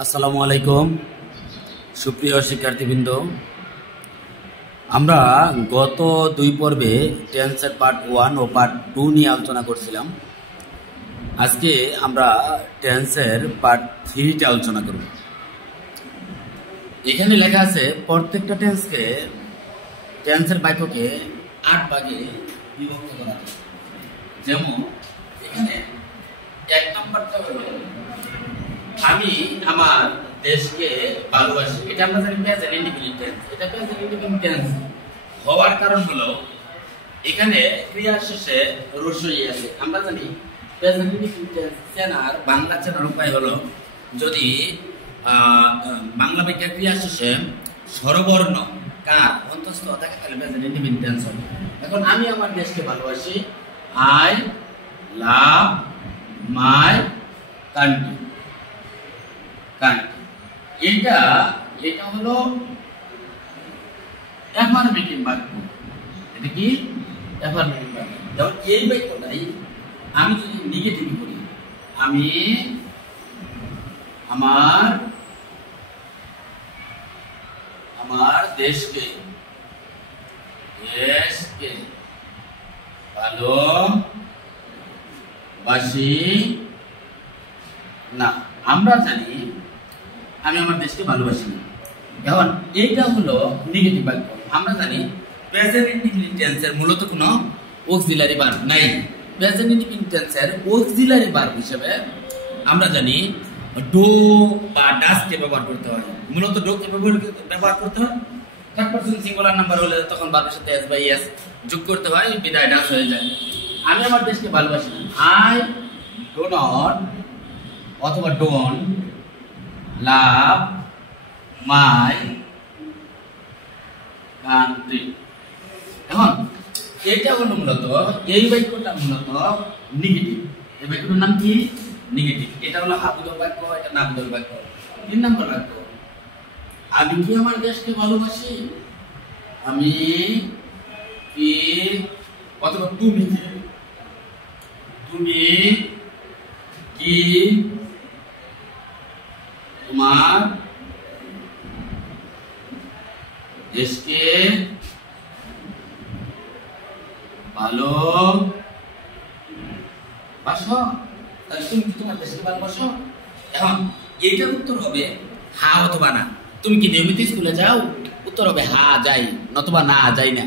আসসালামু আলাইকুম সুপ্রিয় শিক্ষার্থীবৃন্দ, আমরা গত দুই পর্বে টেন্সের পার্ট 1 ও পার্ট 2 নিয়ে আলোচনা করছিলাম। আজকে আমরা টেন্সের পার্ট 3 আলোচনা করব। এখানে লেখা আছে প্রত্যেকটা টেন্সের বাক্যকে 8 ভাগে বিভক্ত করা আছে। যেমন এখানে 1 নম্বরটা হলো আমি আমার দেশকে ভালোবাসি। এটা আমরা জানি প্রেজেন্ট ইন্ডিপেন্ডেন্ট টেন্স। এটা প্রেজেন্ট ইন্ডিপেন্ডেন্ট টেন্স হওয়ার কারণ হলো এখানে ক্রিয়ার শেষে রসই আছে। আমরা জানি প্রেজেন্ট ইন্ডিপেন্ডেন্ট টেন্স চেনার বাংলা চেনার উপায় হলো যদি বাংলা বাক্যের ক্রিয়ার শেষে স্বরবর্ণ কার অন্তঃস্থ থাকে তাহলে প্রেজেন্ট ইন্ডিপেন্ডেন্ট টেন্স হবে। এখন আমি আমার দেশকে ভালোবাসি, আই লাভ মাই কান্ট্রি। এটা হলো অ্যাফার্মেটিভ বাক্য। এটা কি অ্যাফার্মেটিভ বাক্য। যেমন এই বাক্যটাই আমি যদি নেগেটিভ করি, আমি আমার দেশকে ভালোবাসি না। আমরা জানি আমি আমার দেশকে ভালোবাসি না। এখন এইটা হলো নেগেটিভ বাক্য। আমরা জানি প্রেজেন্ট ইন্ডিপেন্ডেন্ট টেন্সের মূলত কোনো অক্সিলারি ভার্ব নাই। প্রেজেন্ট ইন্ডিপেন্ডেন্ট টেন্সের অক্সিলারি ভার্ব হিসেবে আমরা জানি ডু বা ডাসকে ব্যবহার করতে হয়। মূলত ডু কে ব্যবহার করতে হয়। থার্ড পারসন সিঙ্গুলার নাম্বার হলে তখন ভার্বের সাথে এস বাই এস যোগ করতে হয়, বিদায় ডাস হয়ে যায়। আমি আমার দেশকে ভালোবাসি না, আই ডু নট অথবা ডোন্ট লাভ মাই কান্ট্রি। এখন এটা হলো মূলত এই বাক্যটা মূলত নেগেটিভ। এই বাক্যটার নাম কি? নেগেটিভ। এটা হলো হাবুদক বাক্য, এটা নাবুদক বাক্য। 3 নম্বর বাক্য, আমি কি আমার দেশকে ভালোবাসি? আমি কি অথবা তুমি কি তোমার দেশকে ভালোবাসো? তুমি কি তোমার দেশকে ভালোবাসো? এখন এইটার উত্তর হবে হা অথবা না। তুমি কি নিয়মিত স্কুলে যাও? উত্তর হবে হা যাই, নতুবা না যাই না।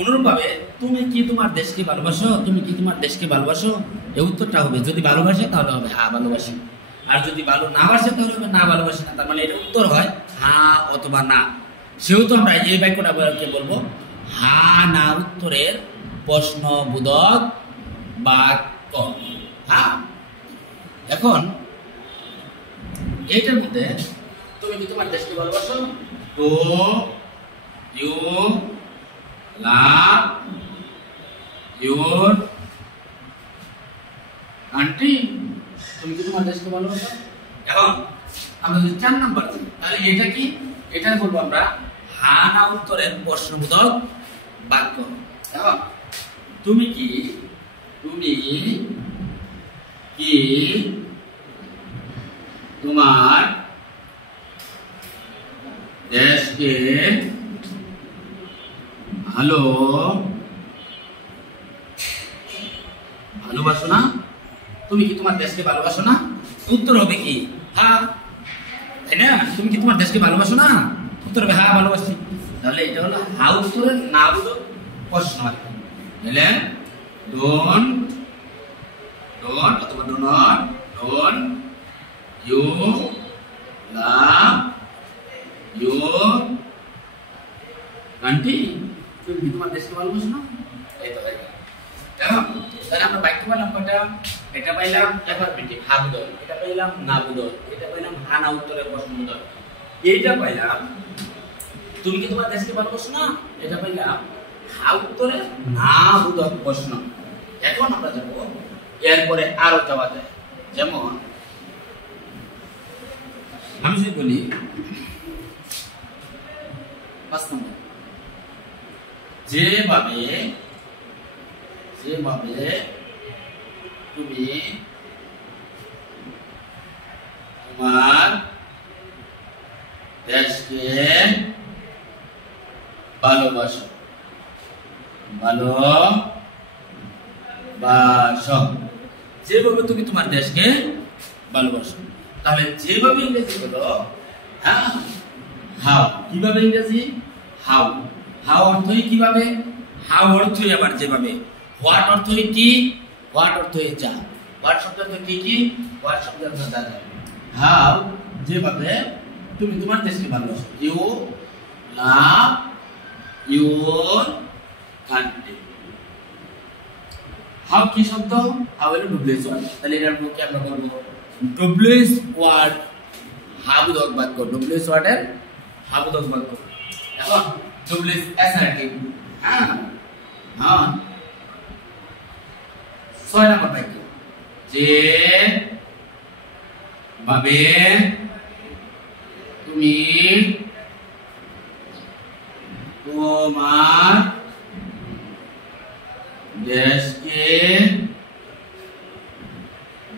অনুরূপভাবে তুমি কি তোমার দেশকে ভালোবাসো? তুমি কি তোমার দেশকে ভালোবাসো? এই উত্তরটা হবে যদি ভালোবাসে তাহলে হবে হা ভালোবাসি, আর যদি ভালো না বাসে তাহলে হবে না ভালোবাসি না। তার মানে এটা উত্তর হয় হা অথবা না। সেহেতু আমরা এই বাক্যটা বলবো হা না উত্তরের প্রশ্নবোধক বাক্য। হ্যাঁ, এখন এইটার মধ্যে তুমি কি তোমার দেশকে ভালোবাসো? Do you love your country? তুমি কি তোমার দেশকে ভালোবাসো? এখন আমরা যদি 4 নাম্বার দিই তাহলে এটা কি? এটা বলবো আমরা হা না উত্তরের প্রশ্নবোধক বাক্য। এখন তুমি কি তোমার দেশকে ভালোবাসো না? তুমি কি তোমার দেশকে ভালোবাসো না? উত্তর হবে কি হ্যাঁ, তাই না? তুমি কি তোমার দেশকে ভালোবাসো না? উত্তর হবে হ্যাঁ ভালোবাসি। তাহলে এটা হলো হা উত্তরের না বোধক প্রশ্ন। তাহলে ডোন্ট অথবা do not don't you love your country? তুমি কি তোমার দেশকে ভালোবাসো না? এই তো তাহলে আমরা বাক্য পেলাম কয়টা? এটা পাইলাম অ্যাফার্মেটিভ হাবুদল, এটা পাইলাম নাবুদল, এটা পাইলাম হা না উত্তরের প্রশ্নবোধক, এইটা পাইলাম তুমি কি তোমার দেশকে ভালোবাসো না? এটা পাইলাম হা উত্তরের নাবুদক প্রশ্ন। এখন আমরা যাব এরপরে আরো যাওয়া যায়। যেমন আমি যদি বলি 5 নম্বর, যেভাবে তুমি তোমার দেশকে ভালোবাসো, ভালোবাসো। যেভাবে তুমি তোমার দেশকে ভালোবাসো। তাহলে যেভাবে ইংরেজি হলো হ্যাঁ হাউ, কিভাবে ইংরেজি হাউ। হাউ অর্থই কিভাবে, হাউ অর্থই আবার যেভাবে। হোয়াট অর্থই কি, হোয়াট অর্থই যা। হোয়াট শব্দ অর্থ কি কি, হোয়াট শব্দ অর্থ যা। হাউ যেভাবে তুমি তোমার দেশকে ভালোবাসো। You love your country. How কি শব্দ, হাউ হলো ডব্লিউএস ওয়ার্ড। তাহলে এটার কি আমরা করব, ডব্লিউএস ওয়ার্ড হাবুদক বাক্য। ডব্লিউএস ওয়ার্ডের হাবুদক বাক্য। এখন ডব্লিউএস অ্যাসার্টিভ। হ্যাঁ হ্যাঁ 6 নম্বর বাক্য, যে ভাবে তুমি তোমার দেশকে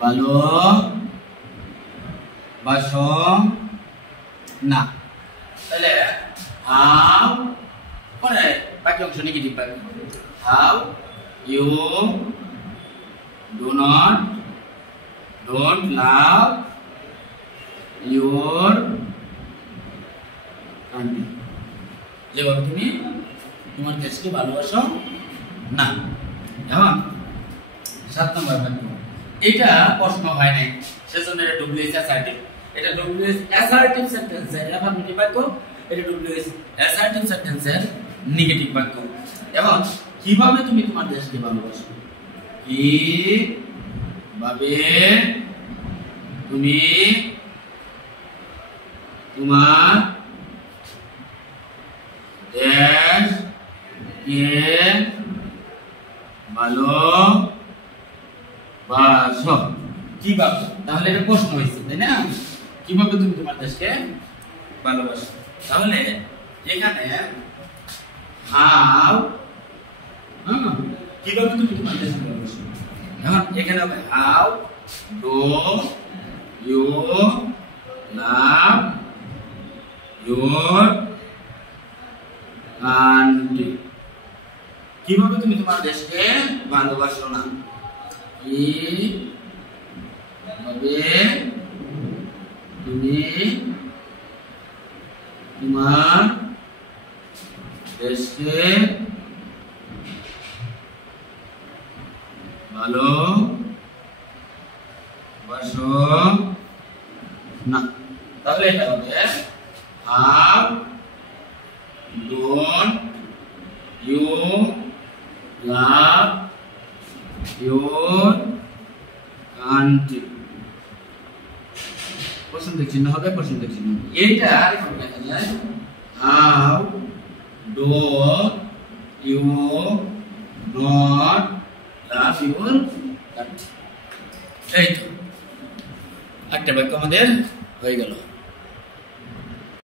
ভালোবাসো না। তাহলে হাউ পরে বাকি অংশ নেগেটিভ বাক্য। How you don't love your country। যেভাবে তুমি তোমার দেশকে ভালোবাসো না। এখন 7 নম্বর বাক্য, এটা প্রশ্ন হয় নাই সেজন্য এটা ডব্লিউএস অ্যাসার্টিভ। এটা ডব্লিউএস অ্যাসার্টিভ সেন্টেন্সের অ্যাফার্মেটিভ বাক্য, এটা ডব্লিউএস অ্যাসার্টিভ সেন্টেন্সের নেগেটিভ বাক্য। এখন কিভাবে তুমি তোমার দেশকে ভালোবাসো, কিভাবে তুমি তোমার দেশকে ভালোবাসো। কিভাবে, তাহলে এটা প্রশ্ন হয়েছে তাই না, কিভাবে তুমি তোমার দেশকে ভালোবাসো। তাহলে এখানে হাউ কিভাবে তুমি তোমার দেশকে ভালোবাসো। এখন এখানে হবে how do you love your country. কিভাবে তুমি তোমার দেশকে ভালোবাসো না, কিভাবে তুমি তোমার দেশকে ভালোবাসো না। তাহলে এটা হবে how don't you love your country. প্রশ্ন চিহ্ন হবে, প্রশ্ন চিহ্ন। এইটা আরেকভাবে লেখা যায় how do you not love your country. এই তো একটা বাক্য আমাদের হয়ে গেল।